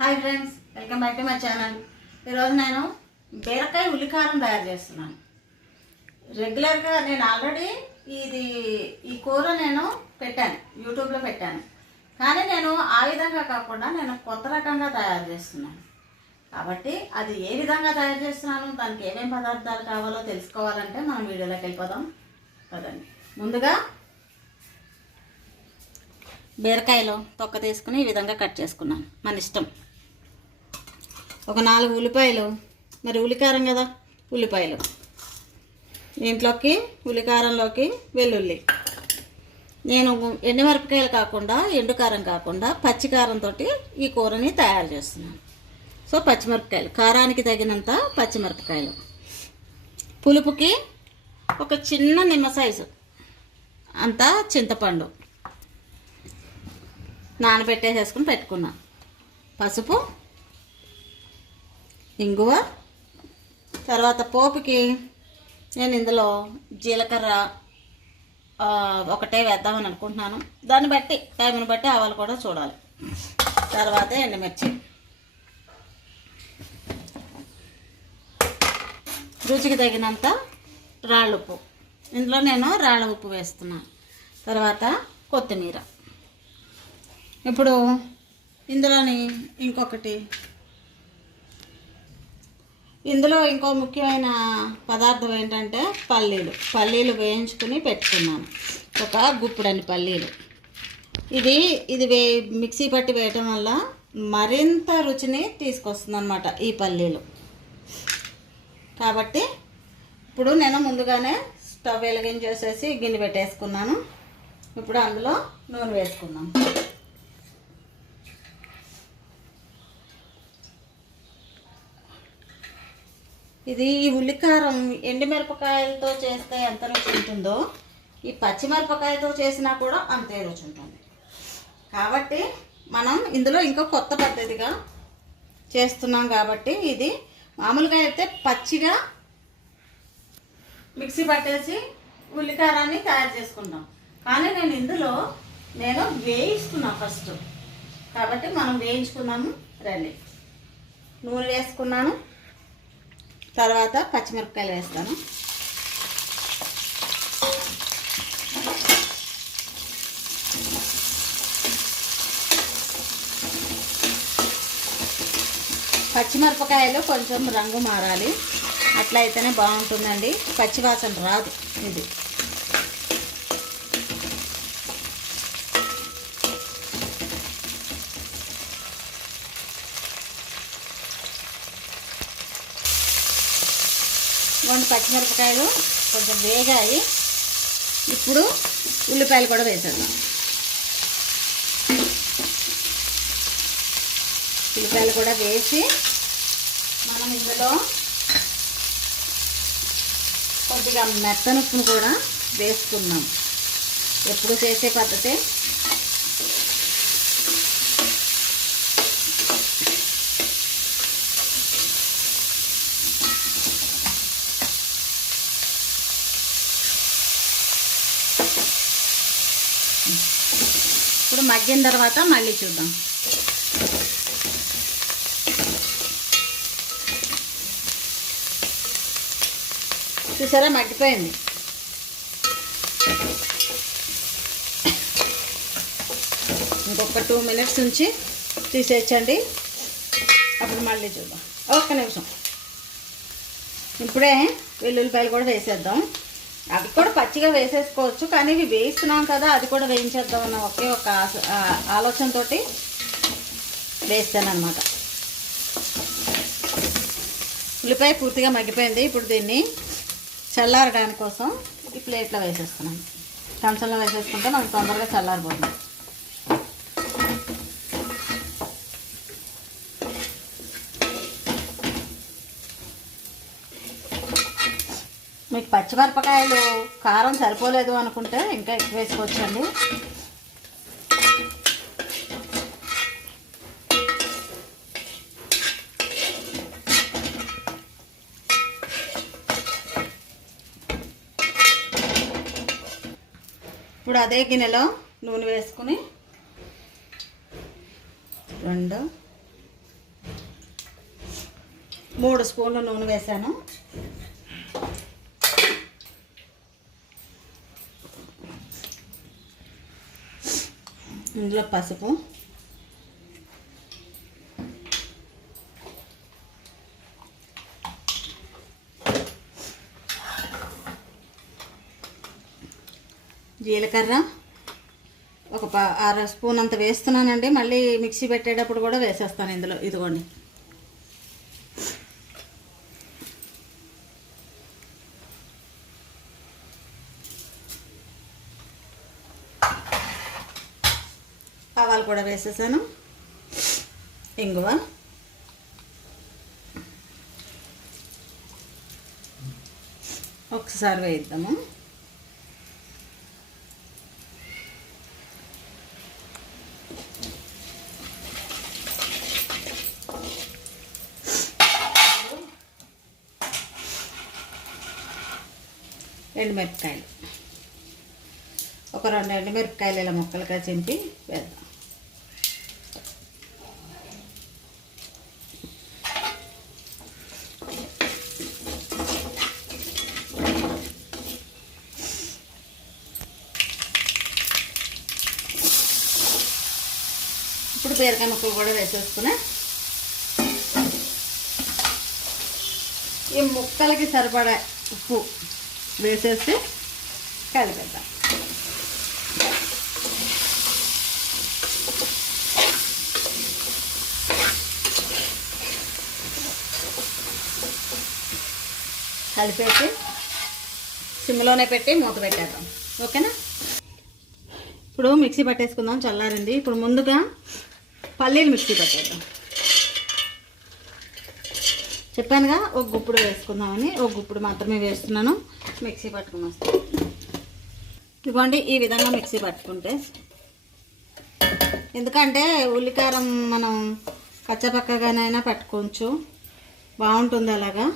Hi friends welcome back to my channel. ఈరోజు నేను బీరకాయ ఉల్లికారం తయారు చేస్తున్నాను. రెగ్యులర్గా నేను ఆల్రెడీ ఇది ఈ కూర నేను పెట్టాను యూట్యూబ్లో పెట్టాను. కానీ నేను ఆ విధంగా కాకుండా నేను కొత్త రకంగా తయారు చేస్తున్నాను. కాబట్టి అది ఏ విధంగా తయారు చేస్తున్నాను దానికి ఏమేమి పదార్థాలు కావాలో తెలుసుకోవాలంటే మనం వీడియోలోకి వెళ్ళిపోదాం. కదండి ముందుగా బీరకాయలు తొక్క తీసుకుని ఈ విధంగా కట్ చేసుకున్నాను. మన ఇష్టం. ఒక నాలుగు ఉల్లిపాయలు. మరి ఉల్లికారం కదా? ఉల్లిపాయలు. దీంట్లోకి ఉల్లికారంలోకి వెల్లుల్లి. నేను ఎండుమిరపకాయలు కాకుండా ఎండుకారం కాకుండా పచ్చికారంతో ఈ కూరని తయారు చేస్తున్నాను. సో పచ్చిమిరపకాయలు కారానికి తగినంత పచ్చిమిరపకాయలు పులుపుకి ఒక చిన్న నిమ్మ సైజు. అంత చింతపండు. నానబెట్టేసేసుకుని పెట్టుకున్నా. పసుపు ఇంగువ. తర్వాత పోపుకి నేను ఇందులో జీలకర్ర ఒకటే వేద్దామని అనుకుంటున్నాను. దాన్ని బట్టి టైంని బట్టి ఆవాలు కూడా చూడాలి. తర్వాత ఎండుమిర్చి. రుచికి తగినంత రాళ్ళు ఉప్పు. ఇందులో నేను రాళ్ళ ఉప్పు వేస్తున్నాను తర్వాత కొత్తిమీర. ఇప్పుడు ఇందులోని ఇంకొకటి ఇందులో ఇంకో ముఖ్యమైన పదార్థం ఏంటంటే పల్లీలు. పల్లీలు వేయించుకుని పెట్టుకున్నాను. ఒక గుప్పుడని పల్లీలు. ఇది ఇది వే మిక్సీ పట్టి వేయటం వల్ల మరింత రుచిని తీసుకొస్తుందన్నమాట ఈ పల్లీలు. కాబట్టి ఇప్పుడు నేను ముందుగానే స్టవ్ వెలిగించేసేసి గిన్నె పెట్టేసుకున్నాను. ఇప్పుడు అందులో నూనె వేసుకున్నాను ఇది ఈ ఉల్లికారం ఎండుమిరపకాయలతో చేస్తే ఎంత రుచి ఉంటుందో ఈ పచ్చిమిరపకాయతో చేసినా కూడా అంతే రుచి ఉంటుంది. కాబట్టి మనం ఇందులో ఇంకా కొత్త పద్ధతిగా చేస్తున్నాం కాబట్టి ఇది మామూలుగా అయితే పచ్చిగా మిక్సీ పట్టేసి ఉల్లికారాన్ని తయారు చేసుకుంటాం. కానీ నేను ఇందులో నేను వేయిస్తున్నా ఫస్ట్. కాబట్టి మనం వేయించుకున్నాము రండి. నూనె వేసుకున్నాను. తర్వాత పచ్చిమిరపకాయలు వేస్తాను. పచ్చిమిరపకాయలు కొంచెం రంగు మారాలి. అట్లా అయితేనే బాగుంటుందండి. పచ్చివాసన రాదు ఇది. రెండు పచ్చిమిరపకాయలు కొంచెం వేగాయి. ఇప్పుడు ఉల్లిపాయలు కూడా వేసేద్దాం. ఉల్లిపాయలు కూడా వేసి మనం ఇందులో కొద్దిగా మెత్తనుప్పును కూడా వేసుకున్నాం ఎప్పుడు చేసే పద్ధతి మగ్గిన తర్వాత మళ్ళీ చూద్దాం. చూసారా? మగ్గిపోయింది. ఇంకొక టూ మినిట్స్ ఉంచి తీసేయచ్చండి. అప్పుడు మళ్ళీ చూద్దాం. ఒక్క నిమిషం. ఇప్పుడే వెల్లుల్లిపాయలు కూడా వేసేద్దాం. అవి కూడా పచ్చిగా వేసేసుకోవచ్చు కానీ ఇవి వేస్తున్నాం కదా అది కూడా వేయించేద్దాం అన్న ఒకే ఒక ఆలోచనతో వేస్తానమాట ఆలోచనతోటి వేస్తాను ఉల్లిపాయ పూర్తిగా మగ్గిపోయింది ఇప్పుడు దీన్ని చల్లారడానికి కోసం ఈ ప్లేట్లో వేసేస్తున్నాను. కంచంలో వేసేసుకుంటే మనకు తొందరగా చల్లారిపోతుంది. మీకు పచ్చిమిరపకాయలు కారం సరిపోలేదు అనుకుంటే ఇంకా ఎక్కువ వేసుకోవచ్చండి. ఇప్పుడు అదే గిన్నెలో నూనె వేసుకుని రెండు మూడు స్పూన్లు నూనె వేసాను. ఇందులో పసుపు. జీలకర్ర. ఒక ప అర స్పూన్ అంత వేస్తున్నానండి. మళ్ళీ మిక్సీ పెట్టేటప్పుడు కూడా వేసేస్తాను ఇందులో. ఇదిగోండి. ఆవాలు కూడా వేసేసాను. ఇంగువ. ఒకసారి వేయిద్దాము ఎండుమిరపకాయలు ఒక రెండు ఎండుమిరపకాయలు ఇలా ముక్కలుగా చింపి వేద్దాం. బీరకాయ ముక్కలు కూడా వేసేసుకుని ఈ ముక్కలకి సరిపడా ఉప్పు వేసేసి కలిపేద్దాం. కలిపేసి సిమ్లోనే పెట్టి మూత పెట్టేద్దాం. ఓకేనా? ఇప్పుడు మిక్సీ పట్టేసుకుందాం చల్లారింది. ఇప్పుడు ముందుగా పల్లీలు మిక్సీ పట్టేద్దాం. చెప్పానుగా ఒక గుప్పుడు వేసుకుందామని ఒక గుప్పుడు మాత్రమే వేస్తున్నాను. మిక్సీ పట్టుకుని వస్తాను ఇదిగోండి ఈ విధంగా మిక్సీ పట్టుకుంటే. ఎందుకంటే ఉల్లికారం మనం పచ్చపక్కగానైనా పట్టుకోవచ్చు. బాగుంటుంది అలాగా.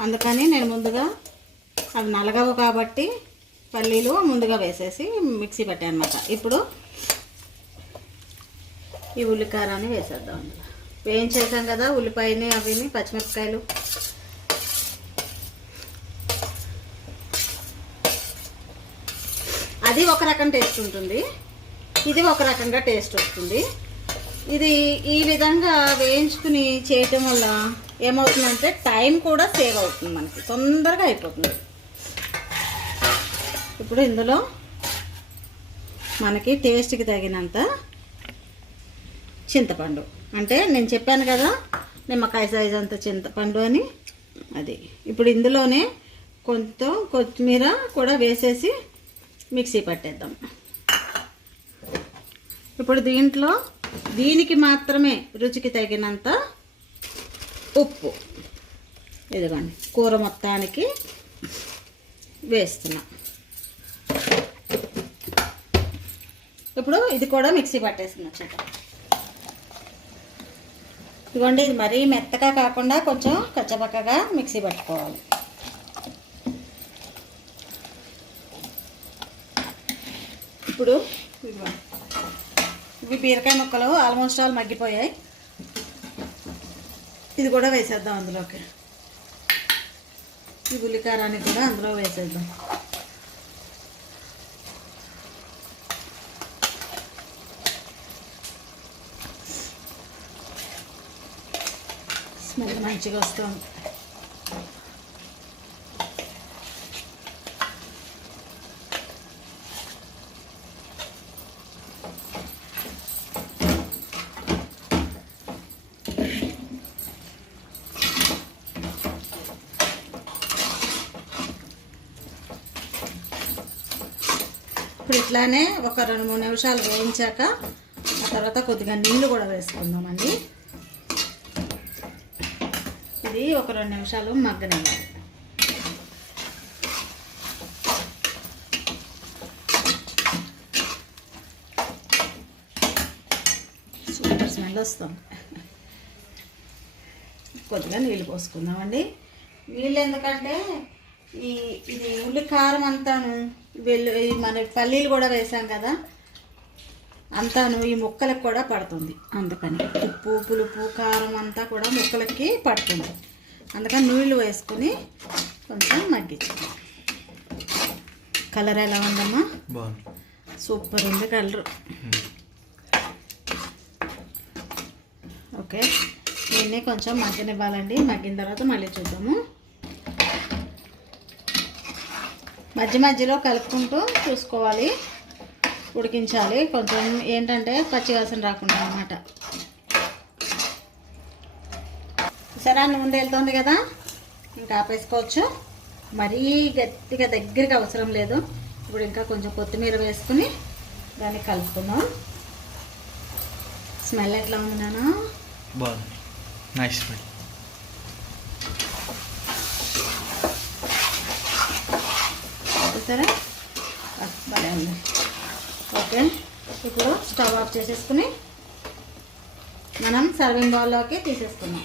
అందుకని నేను ముందుగా అవి నలగవు కాబట్టి పల్లీలు ముందుగా వేసేసి మిక్సీ పెట్టాను అనమాట ఇప్పుడు ఈ ఉల్లికారాన్ని వేసేద్దాం అందులో వేయించేసాం కదా ఉల్లిపాయని అవిని పచ్చిమిరపకాయలు. అది ఒక రకం టేస్ట్ ఉంటుంది. ఇది ఒక రకంగా టేస్ట్ వస్తుంది. ఇది ఈ విధంగా వేయించుకుని చేయటం వల్ల ఏమవుతుందంటే టైం కూడా సేవ్ అవుతుంది మనకి. తొందరగా అయిపోతుంది. ఇప్పుడు ఇందులో మనకి టేస్ట్కి తగినంత చింతపండు. అంటే నేను చెప్పాను కదా నిమ్మకాయ సైజ్ అంత చింతపండు అని. అది. ఇప్పుడు ఇందులోనే కొంచెం కొత్తిమీర కూడా వేసేసి మిక్సీ పట్టేద్దాం. ఇప్పుడు దీంట్లో దీనికి మాత్రమే రుచికి తగినంత ఉప్పు. ఇదిగోండి కూర మొత్తానికి వేస్తున్నా. ఇప్పుడు ఇది కూడా మిక్సీ పట్టేస్తున్నా చెట్టు ఇదిగోండి ఇది మరీ మెత్తగా కాకుండా కొంచెం కచ్చపక్కగా మిక్సీ పట్టుకోవాలి. ఇప్పుడు ఇవి బీరకాయ ముక్కలు ఆల్మోస్ట్ ఆల్ మగ్గిపోయాయి. ఇది కూడా వేసేద్దాం అందులోకి. ఈ ఉల్లికారాన్ని కూడా అందులో వేసేద్దాం. స్మెల్ మంచిగా వస్తుంది. ఇప్పుడు ఇట్లానే ఒక రెండు మూడు నిమిషాలు వేయించాక ఆ తర్వాత కొద్దిగా నీళ్ళు కూడా వేసుకుందామండి. ఇది ఒక రెండు నిమిషాలు మగ్గనివ్వాలి. సూపర్ స్మెల్ వస్తుంది. కొద్దిగా నీళ్ళు పోసుకుందామండి. నీళ్ళు ఎందుకంటే ఈ ఇది ఉల్లి కారం అంతాను వెల్లు మన పల్లీలు కూడా వేసాం కదా అంతాను ఈ ముక్కలకు కూడా పడుతుంది. అందుకని ఉప్పు పులుపు కారం అంతా కూడా ముక్కలకి పడుతుంది. అందుకని నీళ్ళు వేసుకొని కొంచెం మగ్గించాలి కలర్ ఎలా ఉందమ్మా? సూపర్ ఉంది కలర్. ఓకే. దీన్ని కొంచెం మగ్గనివ్వాలండి. మగ్గిన తర్వాత మళ్ళీ చూద్దాము. మధ్య మధ్యలో కలుపుకుంటూ చూసుకోవాలి. ఉడికించాలి. కొంచెం ఏంటంటే పచ్చి వాసన రాకుండా అనమాట సరే నూనె వెళ్తుంది కదా? ఇంకా ఆపేసుకోవచ్చు. మరీ గట్టిగా దగ్గరికి అవసరం లేదు. ఇప్పుడు ఇంకా కొంచెం కొత్తిమీర వేసుకుని దాన్ని కలుపుకుందాం. స్మెల్ ఎట్లా ఉంది నాన్న? బాగుంది. నైస్ చూసారా? భలే ఉంది. ఓకే ఇప్పుడు స్టవ్ ఆఫ్ చేసేసుకుని మనం సర్వింగ్ బౌల్లోకి తీసేసుకున్నాం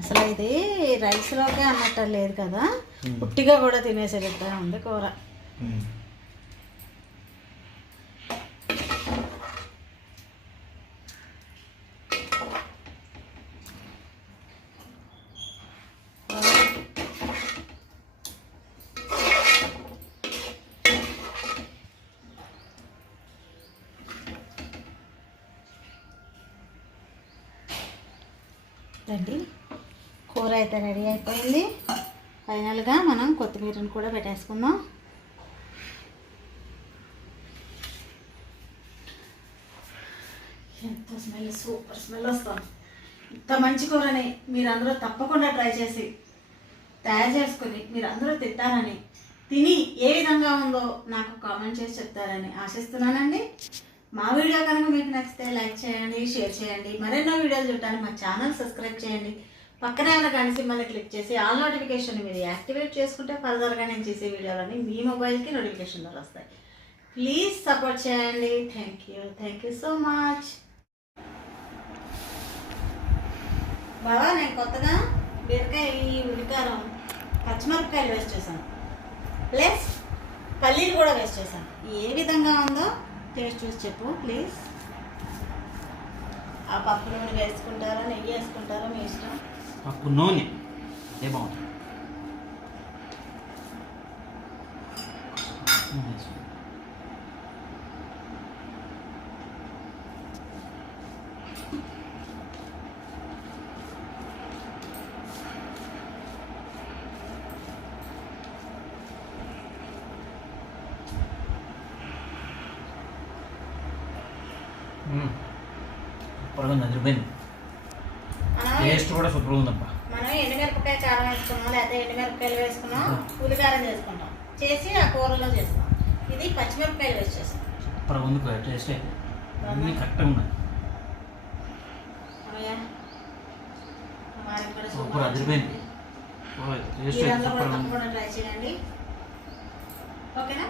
అసలు ఇది రైస్లోకే అన్నట్టు లేదు కదా. పుట్టిగా కూడా తినేసేటట్టు ఉంది కూర. రండి కూర అయితే రెడీ అయిపోయింది. ఫైనల్గా మనం కొత్తిమీరను కూడా పెట్టేసుకుందాం. ఎంత స్మెల్ సూపర్ స్మెల్ వస్తుంది. ఇంత మంచి కూరని మీరందరూ తప్పకుండా ట్రై చేసి తయారు చేసుకుని మీరందరూ తింటారని తిని ఏ విధంగా ఉందో నాకు కామెంట్ చేసి చెప్తారని ఆశిస్తున్నానండి. మా వీడియో కనుక మీకు నచ్చితే లైక్ చేయండి షేర్ చేయండి. మరెన్నో వీడియోలు చూడటానికి మా ఛానల్ సబ్స్క్రైబ్ చేయండి. పక్కనే ఉన్న గంట సింబల్ని క్లిక్ చేసి ఆల్ నోటిఫికేషన్ మీరు యాక్టివేట్ చేసుకుంటే ఫర్దర్గా నేను చేసే వీడియోలన్నీ మీ మొబైల్కి నోటిఫికేషన్ ద్వారా వస్తాయి. ప్లీజ్ సపోర్ట్ చేయండి. Thank you. Thank you so much. బావా నేను కొత్తగా బీరకాయ ఈ ఉడికారం పచ్చిమిరపకాయలు వేస్ట్ చేశాను. ప్లస్ పల్లీలు కూడా వేస్ట్ చేశాను. ఏ విధంగా ఉందో టేస్ట్ చూసి చెప్పు ప్లీజ్ ఆ పప్పు నూనె వేసుకుంటారా నెయ్యి వేసుకుంటారా మీ ఇష్టం? పప్పు నూనె? అదే బాగుంది సూపర్గా ఉంది అదిరిపోయింది టేస్ట్ కూడా సూపర్గా మనం ఎండుమిరపకాయ కారం వేసుకున్నాం లేకపోతే ఎండుమిరపకాయలు వేసుకున్నాం ఉల్లికారం చేసుకుంటాం. చేసి ఆ కూరలో చేస్తాం. ఇది పచ్చిమిరపకాయలు వేస్ట్ చేస్తాం. సూపర్గా ఉంది టేస్ట్ అన్నీ కరెక్ట్గా ఉన్నాయి. సూపర్ అదిరిపోయింది టేస్ట్ ట్రై చేయండి. ఓకేనా?